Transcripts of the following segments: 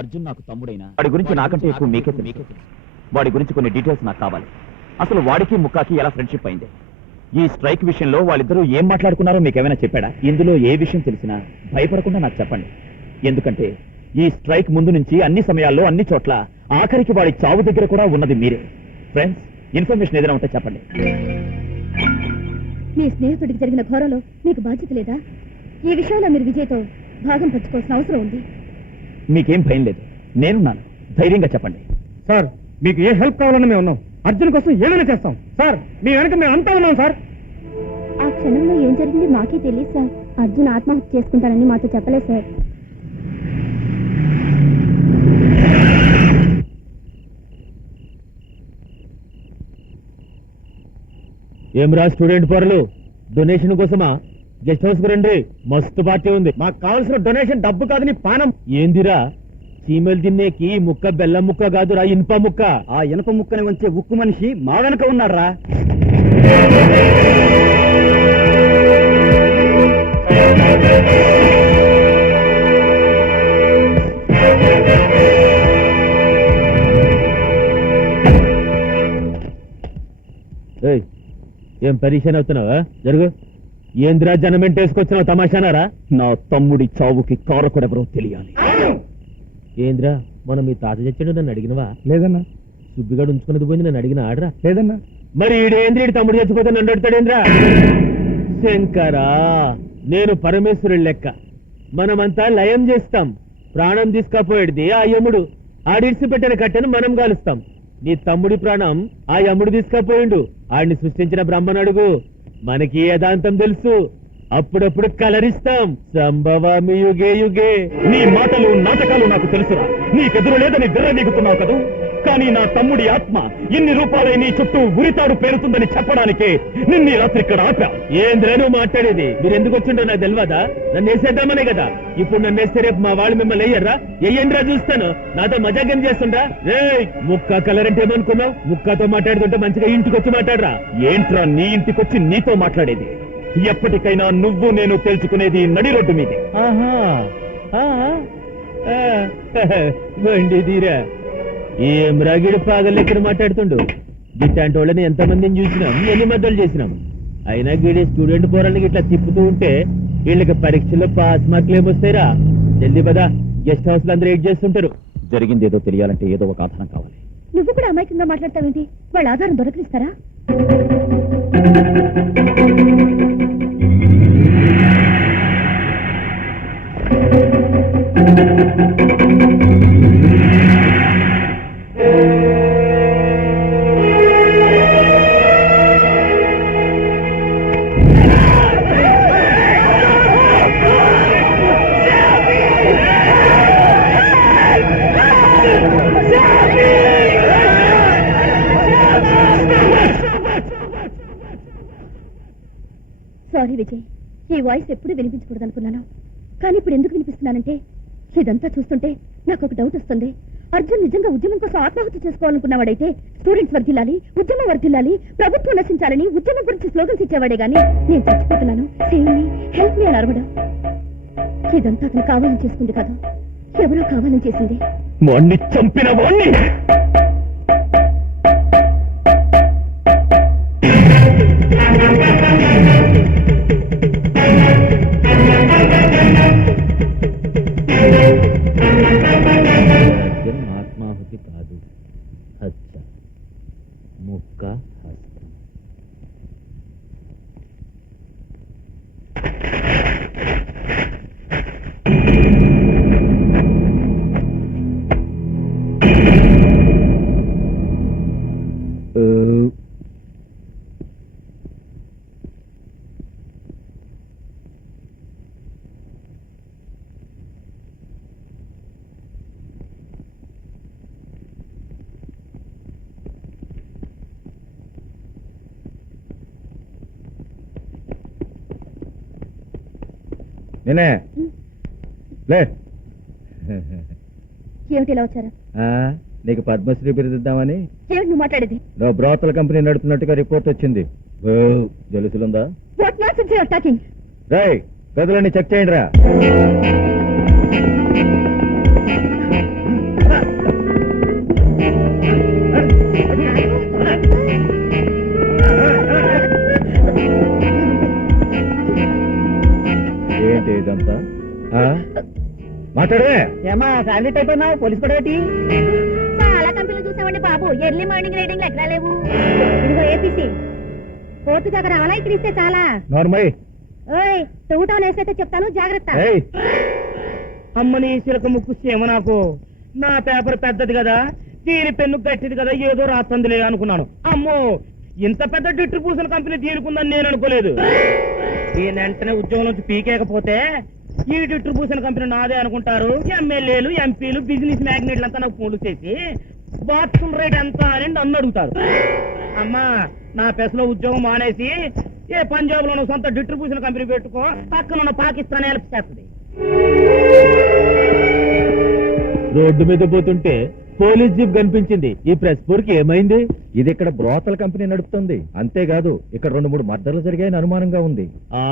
అర్జున్ నాకు తమ్ముడైనా వాడి గురించి నాకంటే ఎక్కువ మీకే తెలుసు. వాడి గురించి కొన్ని డీటెయిల్స్ నాకు కావాలి. అసలు వాడికి ముక్కాకి ఎలా ఫ్రెండ్షిప్ అయింది? ఈ స్ట్రైక్ విషయంలో వాళ్ళిద్దరూ ఏం మాట్లాడుకున్నారో మీకేమైనా చెప్పాడా? ఇందులో ఏ విషయం తెలిసినా భయపడకుండా నాకు చెప్పండి. ఎందుకంటే ఈ స్ట్రైక్ ముందు నుంచి అన్ని సమయాల్లో అన్ని చోట్ల ఆఖరికి వాడి చావు దగ్గర కూడా ఉన్నది మీరే. ఫ్రెండ్స్, ఇన్ఫర్మేషన్ ఏదైనా ఉంటే చెప్పండి. మీ స్నేహితుడికి జరిగిన ఘోరంలో మీకు బాధ్యత లేదా? ఈ విషయంలో మీరు విజయ్తో భాగం పంచుకోవాల్సిన అవసరం ఉంది. మీకేం భయం లేదు, నేనున్నాను. ధైర్యంగా చెప్పండి. సార్, మీకు ఏ హెల్ప్ కావాలని మేము ఉన్నాం. అర్జున్ కోసం ఏమైనా చేస్తాం సార్. మీ వెనక మేము అంతా ఉన్నాం సార్. ఆ క్షణంలో ఏం జరిగింది మాకే తెలియదు సార్. అర్జున్ ఆత్మహత్య చేసుకుంటానని మాతో చెప్పలేదు సార్. ఏమ్రా స్టూడెంట్ పొరలు, డొనేషన్ కోసమా? గెస్ట్ హౌస్ కు రండి, మస్తు పార్టీ ఉంది. మాకు కావాల్సిన డొనేషన్ డబ్బు కాదు, నీ పానం. ఏందిరా చీమలు తిన్నేకి ముక్క బెల్లం ముక్క కాదురా, ఇనుప ముక్క. ఆ ఇనుప ముక్కని వంచే ఉక్కు మనిషి మా వెనక ఉన్నారా? ఏం పరీక్ష అవుతున్నావా? జరుగు. ఏంద్రా జనమెంట్ వేసుకొచ్చినావు? తమాషానారా? నా తమ్ముడి చావుకి కారకుడెవరో తెలియాలి. ఏంద్రా, మనం మీ తాత చచ్చాడు నన్ను అడిగినవా? లేదన్నా. సుబ్బిగాడు ఉంచుకున్నది పోయింది నన్ను అడిగిన ఆడరా? లేదన్నా. మరి ఈడేంద్రీడి తమ్ముడు చచ్చిపోతే నన్ను అడుగుతాడేంద్రా? శంకరా, నేను పరమేశ్వరుడి లెక్క. మనమంతా లయం చేస్తాం. ప్రాణం తీసుకపోయేది ఆ యముడు. ఆడిడిసి పెట్టిన కట్టెను మనం గాలుస్తాం. నీ తమ్ముడి ప్రాణం ఆ యముడు తీసుకపోయిండు. ఆడిని సృష్టించిన బ్రహ్మను అడుగు, మనకి ఏదాంతం తెలుసు. అప్పుడప్పుడు కలరిస్తాం. సంభవామి యుగే యుగే. నీ మాటలు నాటకాలు నాకు తెలుసురా. నీకెదురు లేదని బిర్ర నీగుతున్నావు కదూ. కానీ నా తమ్ముడి ఆత్మ ఇన్ని రూపాయలై నీ చుట్టూ ఉరితాడు పేరుతుందని చెప్పడానికే నిన్ను రాత్రి ఇక్కడ ఆపా. ఏంద్రా నువ్వు మాట్లాడేది? మీరు ఎందుకు వచ్చిండో నాకు తెలియదా? నన్ను వేసేద్దామనే కదా. ఇప్పుడు నన్ను వేస్తే రేపు మా వాళ్ళు మిమ్మల్ని వేయర్రా? ఎయ్యండ్రా, చూస్తాను. నాతో మజాగం చేస్తుండ్రా? ముక్క కలర్ అంటే ఏమనుకున్నావు? ముక్కతో మాట్లాడుతుంటే మంచిగా ఇంటికి వచ్చి మాట్లాడరా. ఏంట్రా నీ ఇంటికొచ్చి నీతో మాట్లాడేది? ఎప్పటికైనా నువ్వు నేను తెలుసుకునేది నడి రోడ్డు మీదే. బండి తీరా. ఏం రాగిడి పాగలు ఎక్కడ మాట్లాడుతుండు? గిట్లాంటి వాళ్ళని ఎంతమందిని చూసినాం, ఎన్ని మద్దలు చేసినాం. అయినా గీడే స్టూడెంట్ పోరాళ్ళకి ఇట్లా తిప్పుతూ ఉంటే వీళ్ళకి పరీక్షలో పాస్ మార్కులు ఏమొస్తాయిరా? జల్దీ పదా, గెస్ట్ హౌస్ లో అందరూ ఏడ్ చేస్తుంటారు. జరిగింది ఏదో తెలియాలంటే ఏదో ఒక ఆధారం కావాలి. నువ్వు కూడా అమాయకంగా మాట్లాడతావేంటి? వాళ్ళ ఆధారం దొరకనిస్తారా? సారీ విజయ్, ఈ వాయిస్ ఎప్పుడు వినిపించకూడదు అనుకున్నాను. కానీ ఇప్పుడు ఎందుకు వినిపిస్తున్నానంటే, ఇదంతా చూస్తుంటే నాకు ఒక డౌట్ వస్తుంది. అర్జున్ నిజంగా ఉద్యమం కోసం ఆత్మహత్య చేసుకోవాలనుకున్నవాడైతే స్టూడెంట్స్ వర్ధిల్లాలి, ఉద్యమం వర్ధిల్లాలి, ప్రభుత్వం నశించాలని ఉద్యమం గురించి స్లోగన్స్ ఇచ్చేవాడే గానీ నేను చచ్చిపోతున్నాను, సేవ్ మీ, హెల్ప్ మీ అని అరవడం. ఇదంతా అతను కావాలని చేసుకుంది కదా, ఎవరో కావాలని చేసింది. వాణ్ణి చంపిన వాణ్ణి ఆత్మాహుతి కాదు, హత్య. ముక్క హస్తం. నేనే లే. ఏమిటి ఇలా వచ్చారా? నీకు పద్మశ్రీ బిరుదిద్దామని. ఏమిటి నువ్వు మాట్లాడేది? నువ్వు బ్రోతల కంపెనీ నడుపుతున్నట్టుగా రిపోర్ట్ వచ్చింది. జలుసులుందా? What nonsense you are talking? గదులన్నీ చెక్ చేయండి రా. మాట్లాడవే. ఏమా శాలరీ అయిపోయినావు పోలీస్ కూడా ఏంటి? చాలా కంపెనీలు చూసామండి బాబు, ఎర్లీ మార్నింగ్ రైడింగ్ ఎక్కడా లేవు. ఇదిగో ఏపీసీ కోర్టు దగ్గర అలా ఇస్తే చాలా. నార్మల్. ఓయ్ టౌన్ వేసైతే చెప్తాను, జాగ్రత్త. ఏయ్, అమ్మని చిలక ముక్కు సీమ నాకు. నా పేపర్ పెద్దది కదా, దీని పెన్ను గట్టిది కదా, ఏదో రాస్తుందిలే అనుకున్నాను. అమ్మో, ఇంత పెద్ద డిస్ట్రిబ్యూషన్ కంపెనీ తీరుకుందని నేను అనుకోలేదు. ఈ వెంటనే ఉద్యోగం నుంచి పీకేకపోతే ఈ డిస్ట్రిబ్యూషన్ కంపెనీ నాదే అనుకుంటారు. ఎమ్మెల్యేలు, ఎంపీలు, బిజినెస్ మ్యాగ్నెట్లు అంతా నాకు ఫోన్లు చేసి బాత్రూమ్ రేట్ ఎంత అని నన్ను అడుగుతారు. అమ్మా, నా పెసలో ఉద్యోగం మానేసి ఏ పంజాబ్ లోనో సొంత డిస్ట్రిబ్యూషన్ కంపెనీ పెట్టుకో, పక్కన ఉన్న పాకిస్తాన్ హెల్ప్ చేస్తుంది. రోడ్డు మీద పోతుంటే పోలీస్ జీప్ కనిపించింది. ఈ ప్రెస్ పూర్కి ఏమైంది? ఇది ఇక్కడ బ్రోతల కంపెనీ నడుపుతుంది. అంతేకాదు ఇక్కడ 2-3 మర్డర్లు జరిగాయని అనుమానంగా ఉంది. ఆ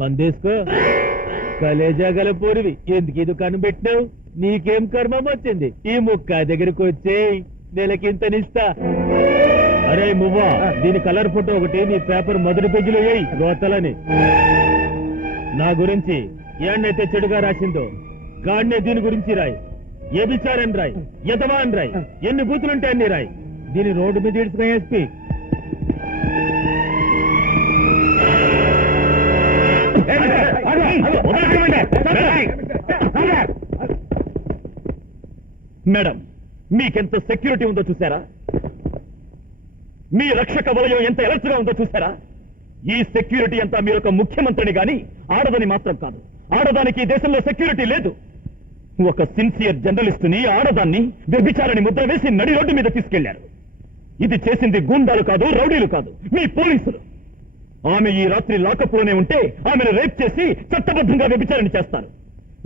మందేసుకో, కలేజా గల పోరివి, ఎందుకు ఈ దుకాణం పెట్టినావు? నీకేం కర్మం వచ్చింది? ఈ ముక్క దగ్గరకు వచ్చే నెలకింతనిస్తా. అరే మువ్వా, దీని కలర్ ఫోటో ఒకటి నీ పేపర్ మొదటి పేజీలో వేయి, రోతలని. నా గురించి ఏడైతే చెడుగా రాసిందో గాడినే దీని గురించి రాయి. ఏ విచారని రాయి, ఎదవా అని రాయి, ఎన్ని బూతులుంటే అన్ని రాయి. దీని రోడ్డు మీద ఇడుచుకునే ఎస్పీ. మేడం, మీకెంత సెక్యూరిటీ ఉందో చూసారా? మీ రక్షక వలయం ఎంత ఎలర్ట్గా ఉందో చూసారా? ఈ సెక్యూరిటీ అంతా మీరొక ముఖ్యమంత్రిని గాని ఆడదని మాత్రం కాదు. ఆడదానికి ఈ దేశంలో సెక్యూరిటీ లేదు. ఒక సిన్సియర్ జర్నలిస్టుని, ఆడదాన్ని వ్యభిచారాన్ని ముద్ర వేసి నడి రోడ్డు మీద తీసుకెళ్లారు. ఇది చేసింది గూండాలు కాదు, రౌడీలు కాదు, మీ పోలీసులు. ఆమె ఈ రాత్రి లాకప్ లోనే ఉంటే ఆమెను రేప్ చేసి చట్టబద్ధంగా వ్యభిచారణ చేస్తారు.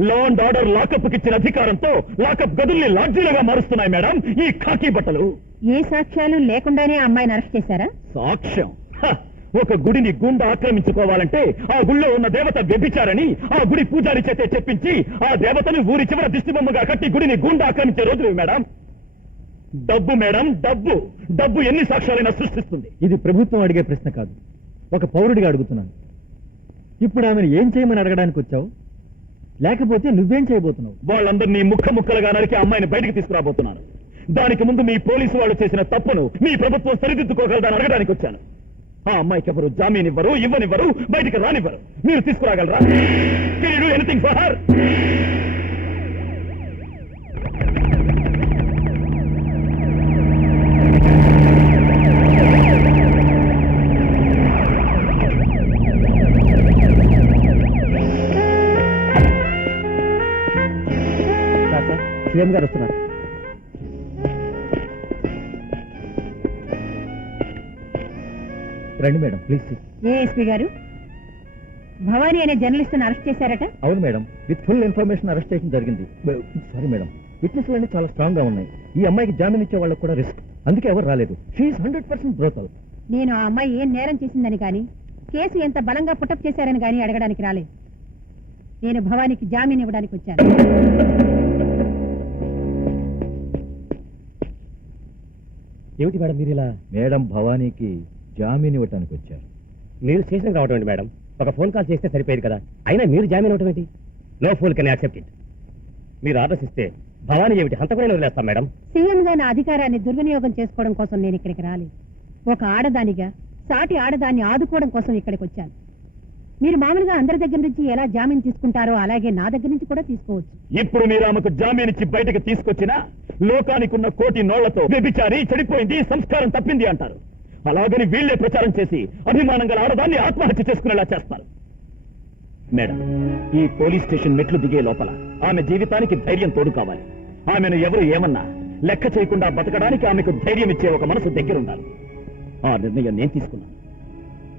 లా అండ్ ఆర్డర్ లాకప్ ఇచ్చిన అధికారంతో లాకప్ గదుల్ని లాడ్జీలుగా మారుస్తున్నాయి మేడం ఈ ఖాకీ బట్టలు. ఏ సాక్ష్యాలు లేకుండానే అమ్మాయిని అరెస్ట్ చేశారా? సాక్ష్యం? ఒక గుడిని గుండా ఆక్రమించుకోవాలంటే ఆ గుళ్ళో ఉన్న దేవత వ్యభిచారని ఆ గుడి పూజారి చేతే చెప్పించి ఆ దేవతను ఊరి చివర దిష్టిబొమ్మగా కట్టి గుడిని గుండా ఆక్రమించే రోజులు మేడం. డబ్బు మేడం, డబ్బు. డబ్బు ఎన్ని సాక్ష్యాలైనా సృష్టిస్తుంది. ఇది ప్రభుత్వం అడిగే ప్రశ్న కాదు, ఒక పౌరుడిగా అడుగుతున్నాను. ఇప్పుడు ఆమెను ఏం చేయమని అడగడానికి వచ్చావు, లేకపోతే నువ్వేం చేయబోతున్నావు? వాళ్ళందరినీ ముక్కలుగా నరికి అమ్మాయిని బయటకు తీసుకురాబోతున్నాను. దానికి ముందు మీ పోలీసు వాళ్ళు చేసిన తప్పును మీ ప్రభుత్వం సరిదిద్దుకోగలదని అడగడానికి వచ్చాను. ఆ అమ్మాయికి ఎవరు జామీన్ ఇవ్వనివ్వరు, బయటికి రానివ్వరు. మీరు తీసుకురాగలరా? Can you do anything for her? CM గారు వస్తున్నారు. రండి మేడం, ప్లీజ్. ఏఎస్పీ గారు, భవానీ అనే జర్నలిస్ట్ అరెస్ట్ చేశారట? అవును madam, with full information arrest చేయడం జరిగింది. సారీ మేడం, విట్నెస్లన్నీ చాలా స్ట్రాంగ్ గా ఉన్నాయి. ఈ అమ్మాయికి జామీన్ ఇచ్చే వాళ్ళకు కూడా రిస్క్, అందుకే ఎవరు రాలేదు. She's 100% brothel. నేను ఆ అమ్మాయి ఏం నేరం చేసిందని కానీ, కేసు ఎంత బలంగా పుటప్ చేశారని కానీ అడగడానికి రాలేదు. నేను భవానీకి జామీన్ ఇవ్వడానికి వచ్చాను. ఏమిటి మేడం మీరు ఇలా? మేడం భవానీకి జామీన్ ఇవ్వటానికి వచ్చారు. మీరు స్టేషన్కి రావటం ఏంటి మేడం? ఒక ఫోన్ కాల్ చేస్తే సరిపోయేది కదా. అయినా మీరు జామీన్ అవటం ఏంటి? No phone can accept it. మీరు ఆర్డర్స్ ఇస్తే భవానీ ఏమిటి హంతకునే వదిలేస్తాం మేడం? సీఎంగా నా అధికారాన్ని దుర్వినియోగం చేసుకోవడం కోసం నేను ఇక్కడికి రాలేదు. ఒక ఆడదానిగా సాటి ఆడదాన్ని ఆదుకోవడం కోసం ఇక్కడికి వచ్చాను. మీరు మామూలుగా అందరి దగ్గర నుంచి ఎలా జామీన్ తీసుకుంటారో అలాగే నా దగ్గర నుంచి కూడా తీసుకోవచ్చు. ఇప్పుడు మీరు ఆమెకు జామీన్ ఇచ్చి బయటకు తీసుకొచ్చినా లోకానికి ఉన్న కోటి నోళ్లతో వ్యభిచారి చెడిపోయింది, సంస్కారం తప్పింది అంటారు. అలాగని వీళ్లే ప్రచారం చేసి అభిమానం గల ఆడదాన్ని ఆత్మహత్య చేసుకునేలా చేస్తారు. మేడం, ఈ పోలీస్ స్టేషన్ మెట్లు దిగే లోపల ఆమె జీవితానికి ధైర్యం తోడు కావాలి. ఆమెను ఎవరు ఏమన్నా లెక్క చేయకుండా బతకడానికి ఆమెకు ధైర్యం ఇచ్చే ఒక మనసు దగ్గరుండాలి. ఆ నిర్ణయం నేను తీసుకున్నాను.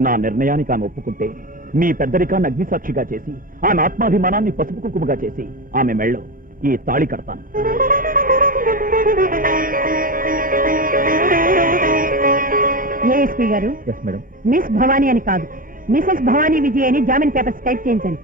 నా నిర్ణయానికి ఆమె ఒప్పుకుంటే మీ పెద్దరికాన్ని అగ్నిసాక్షిగా చేసి ఆమె ఆత్మాభిమానాన్ని పసుపు కుంకుమగా చేసి ఆమె మెళ్ళో ఈ తాళి కడతాను. ఏఎస్పీ గారు, ఎస్ మేడం. మిస్ భవానీ అని కాదు, మిసెస్ భవానీ విజయ్ అని జామీన్ పేపర్స్ టైప్ చేయించండి.